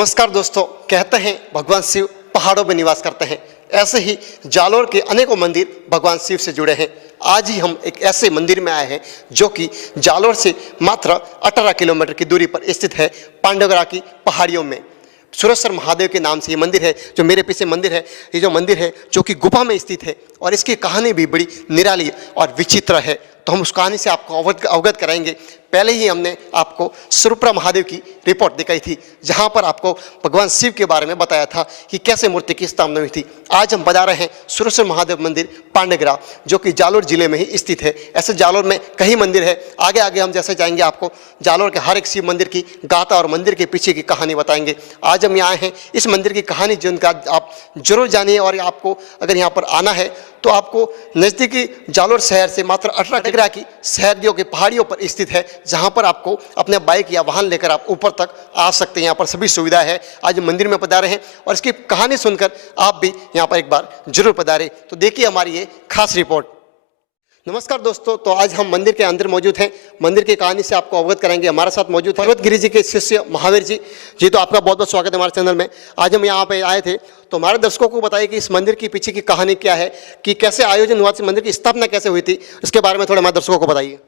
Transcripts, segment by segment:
नमस्कार दोस्तों, कहते हैं भगवान शिव पहाड़ों में निवास करते हैं। ऐसे ही जालोर के अनेकों मंदिर भगवान शिव से जुड़े हैं। आज ही हम एक ऐसे मंदिर में आए हैं जो कि जालोर से मात्र 18 किलोमीटर की दूरी पर स्थित है, पांडवगढ़ की पहाड़ियों में। सुरेश्वर महादेव के नाम से ये मंदिर है। जो मेरे पीछे मंदिर है, ये जो मंदिर है जो कि गुफा में स्थित है और इसकी कहानी भी बड़ी निराली और विचित्र है, तो हम उस कहानी से आपको अवगत कराएंगे। पहले ही हमने आपको सुरपुरा महादेव की रिपोर्ट दिखाई थी, जहां पर आपको भगवान शिव के बारे में बताया था कि कैसे मूर्ति की स्थापना हुई थी। आज हम बता रहे हैं सुरेश्वर महादेव मंदिर पांडवगढ़, जो कि जालोर जिले में ही स्थित है। ऐसे जालोर में कई मंदिर है। आगे आगे हम जैसे जाएंगे आपको जालोर के हर एक शिव मंदिर की गाथा और मंदिर के पीछे की कहानी बताएंगे। आज हम यहाँ आए हैं इस मंदिर की कहानी जिनका आप जरूर जानिए। और आपको अगर यहाँ पर आना है तो आपको नज़दीकी जालोर शहर से मात्र 18 किलोमीटर की शहर के पहाड़ियों पर स्थित है, जहां पर आपको अपने बाइक या वाहन लेकर आप ऊपर तक आ सकते हैं। यहाँ पर सभी सुविधा है। आज मंदिर में पधारे हैं और इसकी कहानी सुनकर आप भी यहाँ पर एक बार जरूर पधारे। तो देखिए हमारी ये खास रिपोर्ट। नमस्कार दोस्तों, तो आज हम मंदिर के अंदर मौजूद हैं। मंदिर की कहानी से आपको अवगत कराएंगे। हमारे साथ मौजूद पर्वतगिरी जी के शिष्य महावीर जी। तो आपका बहुत बहुत स्वागत है हमारे चैनल में। आज हम यहाँ पे आए थे, तो हमारे दर्शकों को बताइए कि इस मंदिर के पीछे की कहानी क्या है, कि कैसे आयोजन हुआ, मंदिर की स्थापना कैसे हुई थी, इसके बारे में थोड़ा हमारे दर्शकों को बताइए।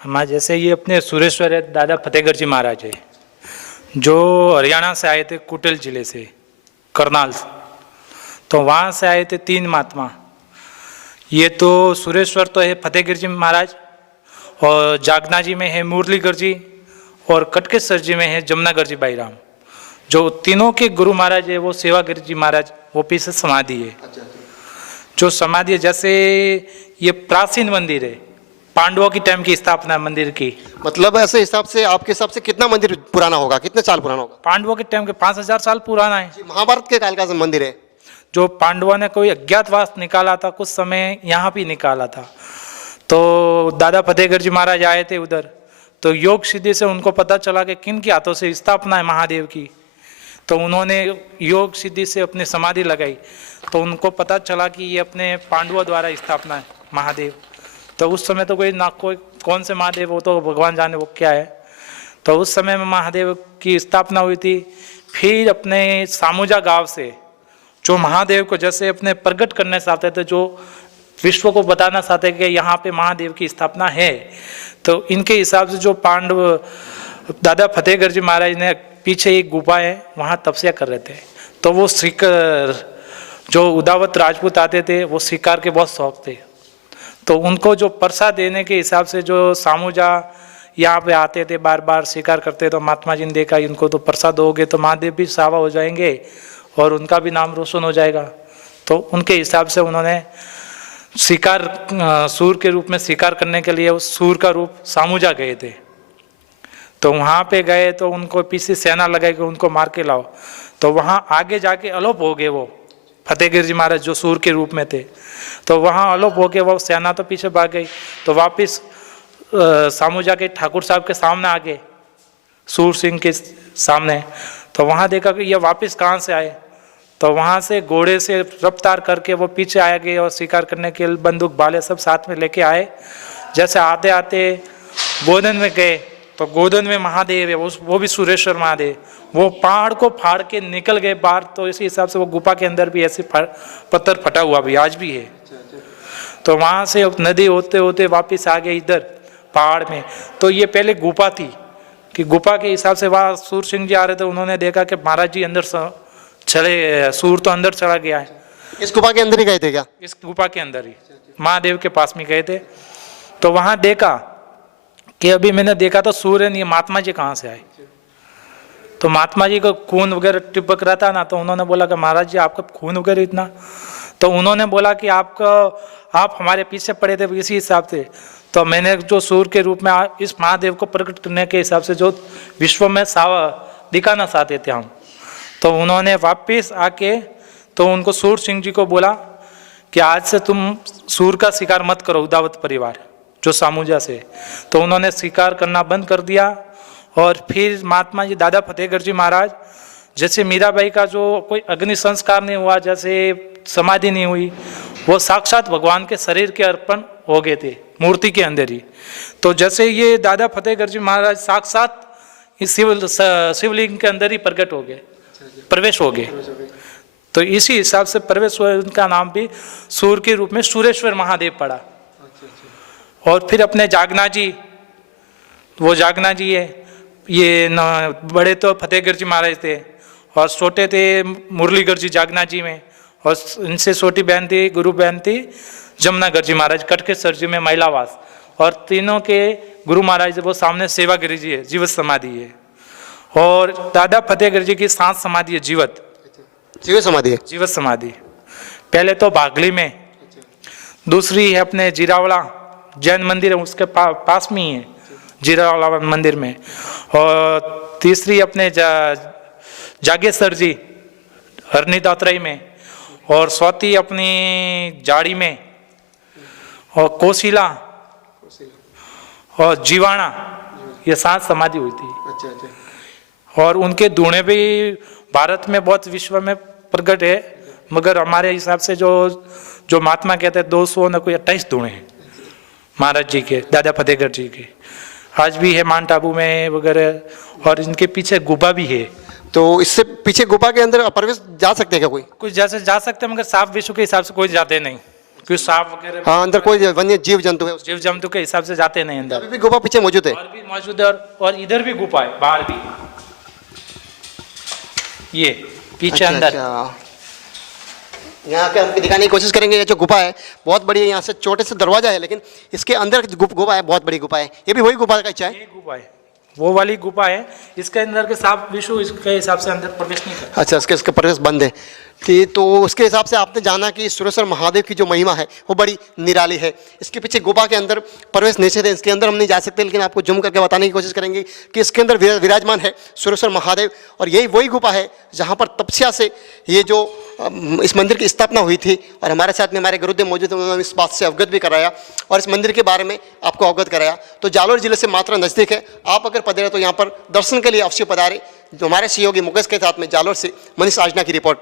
हमारे जैसे ये अपने सुरेश्वर है, दादा फतेहगढ़ जी महाराज है, जो हरियाणा से आए थे, कुटेल जिले से, करनाल से। तो वहाँ से आए थे 3 महात्मा। ये तो सुरेश्वर तो है फतेहगढ़ जी महाराज, और जागना जी में है मुरलीगढ़ जी, और कटकेश्वर जी में है जमुनागढ़ जी बाईराम। जो तीनों के गुरु महाराज है वो सेवागढ़ जी महाराज, वो पीछे समाधि है। जो समाधि है, जैसे ये प्राचीन मंदिर है, पांडवों की टाइम की स्थापना मंदिर की। मतलब ऐसे हिसाब से, आपके हिसाब से कितना मंदिर पुराना होगा, कितने साल पुराना होगा? पांडवों के टाइम के 5000 साल पुराना है। महाभारत के काल का मंदिर है। जो पांडवों ने कोई अज्ञातवास निकाला था, कुछ समय यहाँ भी निकाला था। तो दादा फतेहगढ़ जी महाराज आए थे उधर, तो योग सिद्धि से उनको पता चला कि किन के हाथों से स्थापना है महादेव की। तो उन्होंने योग सिद्धि से अपनी समाधि लगाई, तो उनको पता चला कि ये अपने पांडवों द्वारा स्थापना है महादेव। तो उस समय तो कोई कौन से महादेव, वो तो भगवान जाने वो क्या है। तो उस समय में महादेव की स्थापना हुई थी। फिर अपने सामुजा गांव से जो महादेव को जैसे अपने प्रकट करना चाहते थे, जो विश्व को बताना चाहते कि यहाँ पे महादेव की स्थापना है, तो इनके हिसाब से जो पांडव दादा फतेहगढ़ जी महाराज ने पीछे एक गुफा है, वहाँ तपस्या कर रहे थे। तो वो शिकार, जो उदावत राजपूत आते थे, वो शिकार के बहुत शौक थे। तो उनको जो प्रसाद देने के हिसाब से जो सामुजा यहाँ पे आते थे, बार बार शिकार करते, तो महात्मा जी ने देखा इनको तो प्रसाद दोगे तो महादेव भी सावा हो जाएंगे और उनका भी नाम रोशन हो जाएगा। तो उनके हिसाब से उन्होंने शिकार, सूर के रूप में शिकार करने के लिए उस सूर का रूप सामुजा गए थे। तो वहाँ पे गए तो उनको पीछे सेना लगाई कि उनको मार के लाओ। तो वहाँ आगे जाके अलोप हो गए वो फतेहगढ़ जी महाराज, जो सूर के रूप में थे। तो वहाँ अलोप हो गए, वो सेना तो पीछे भाग गई। तो वापिस सामुजा के ठाकुर साहब के सामने आ गए, सूर सिंह के सामने। तो वहाँ देखा कि ये वापस कहाँ से आए। तो वहाँ से घोड़े से रफ्तार करके वो पीछे आए गए, और शिकार करने के बंदूक भाले सब साथ में लेके आए। जैसे आते आते गोदन में गए, तो गोदन में महादेव है, वो भी सुरेश्वर महादेव, वो पहाड़ को फाड़ के निकल गए बाहर। तो इसी हिसाब से वो गुफा के अंदर भी ऐसे पत्थर फटा हुआ भी आज भी है। तो वहाँ से नदी होते होते वापस आ गए इधर पहाड़ में। तो ये पहले गुफा थी, कि गुफा के हिसाब से वहाँ सूर सिंह जी आ रहे थे। उन्होंने देखा कि महाराज जी अंदर चले, सूर तो अंदर चला गया है। इस गुफा के अंदर ही गए थे क्या? इस गुफा के अंदर ही महादेव के पास में गए थे। तो वहाँ देखा कि अभी मैंने देखा तो सूर्य नहीं, महात्मा जी कहाँ से आए। तो महात्मा जी को खून वगैरह टिपक रहा था ना, तो उन्होंने बोला कि महाराज जी आपका खून वगैरह इतना। तो उन्होंने बोला कि आप हमारे पीछे पड़े थे इसी हिसाब से। तो मैंने जो सूर के रूप में इस महादेव को प्रकट करने के हिसाब से जो विश्व में सावा दिखाना चाहते थे हम, तो उन्होंने वापस आके तो उनको सूर सिंह जी को बोला कि आज से तुम सूर का शिकार मत करो, उदावत परिवार जो सामुजा से। तो उन्होंने शिकार करना बंद कर दिया। और फिर महात्मा जी दादा फतेहगढ़ जी महाराज, जैसे मीराबाई का जो कोई अग्नि संस्कार नहीं हुआ, जैसे समाधि नहीं हुई, वो साक्षात भगवान के शरीर के अर्पण हो गए थे मूर्ति के अंदर ही। तो जैसे ये दादा फतेहगढ़ जी महाराज साक्षात इस शिवलिंग के अंदर ही प्रकट हो गए। प्रवेश हो गए। तो इसी हिसाब से प्रवेश हुआ, उनका नाम भी सूर्य के रूप में सूर्येश्वर महादेव पड़ा। और फिर अपने जागना जी, वो जागना जी है, ये न बड़े तो फतेहगढ़ जी महाराज थे और छोटे थे मुरलीगढ़ जी जागना जी में, और इनसे छोटी बहन थी, गुरु बहन थी जमुनागढ़ जी महाराज कटकेश्वर जी में महिलावास। और तीनों के गुरु महाराज वो सामने सेवागिरी जी है, जीवत समाधि है। और दादा फतेहगढ़ जी की सांस समाधि है, जीवत जीवित समाधि है। जीवत समाधि। पहले तो बागली में, दूसरी है अपने जीरावड़ा जैन मंदिर है उसके पास में ही है, जीरावड़ा मंदिर में। और तीसरी अपने जागेश्वर जी हरनी दातराई में, और चौथी अपनी जाड़ी में, और कोशिला और जीवाणा, ये 7 समाधि हुई थी। और उनके दूणे भी भारत में बहुत विश्व में प्रकट है, मगर हमारे हिसाब से जो महात्मा कहते हैं 200 न कोई 28 दूणे हैं महाराज जी के, दादा फतेहगढ़ जी के। आज भी है माउंट आबू में वगैरह, और इनके पीछे गुफा भी है। तो इससे पीछे गुफा के अंदर प्रवेश जा सकते हैं क्या कोई? कुछ जैसे जा सकते हैं, मगर सांप विश्व के हिसाब से कोई जाते नहीं, क्योंकि सांप वगैरह हाँ, अंदर कोई वन्य जीव जंतु है, जीव जंतु के हिसाब से जाते नहीं अंदर। अभी भी गुफा पीछे मौजूद है। और भी मौजूद है, और इधर भी गुफा है, बाहर भी, ये पीछे अंदर। यहाँ के हम दिखाने की कोशिश करेंगे। ये जो गुफा है बहुत बड़ी है, यहाँ से छोटे से दरवाजा है, लेकिन इसके अंदर गुफा है, बहुत बड़ी गुफा है। ये भी वही गुफा का हिस्सा है। ये गुफा है, वो वाली गुफा है, इसके अंदर के सांप विष्णु इसके हिसाब से अंदर प्रवेश नहीं करते। अच्छा, इसके प्रवेश बंद है। ठीक, तो उसके हिसाब से आपने जाना कि सुरेश्वर महादेव की जो महिमा है वो बड़ी निराली है। इसके पीछे गुफा के अंदर प्रवेश निषेध है, इसके अंदर हम नहीं जा सकते, लेकिन आपको जूम करके बताने की कोशिश करेंगे कि इसके अंदर विराजमान है सुरेश्वर महादेव। और यही वही गुफा है जहाँ पर तपस्या से ये जो इस मंदिर की स्थापना हुई थी। और हमारे साथ में हमारे गुरुदेव मौजूद हैं, उन्होंने इस बात से अवगत भी कराया और इस मंदिर के बारे में आपको अवगत कराया। तो जालोर जिले से मात्र नज़दीक है, आप अगर पधारे तो यहाँ पर दर्शन के लिए अवश्य पधारे। जो हमारे सहयोगी मुकेश के साथ में जालोर से मनीष आजना की रिपोर्ट।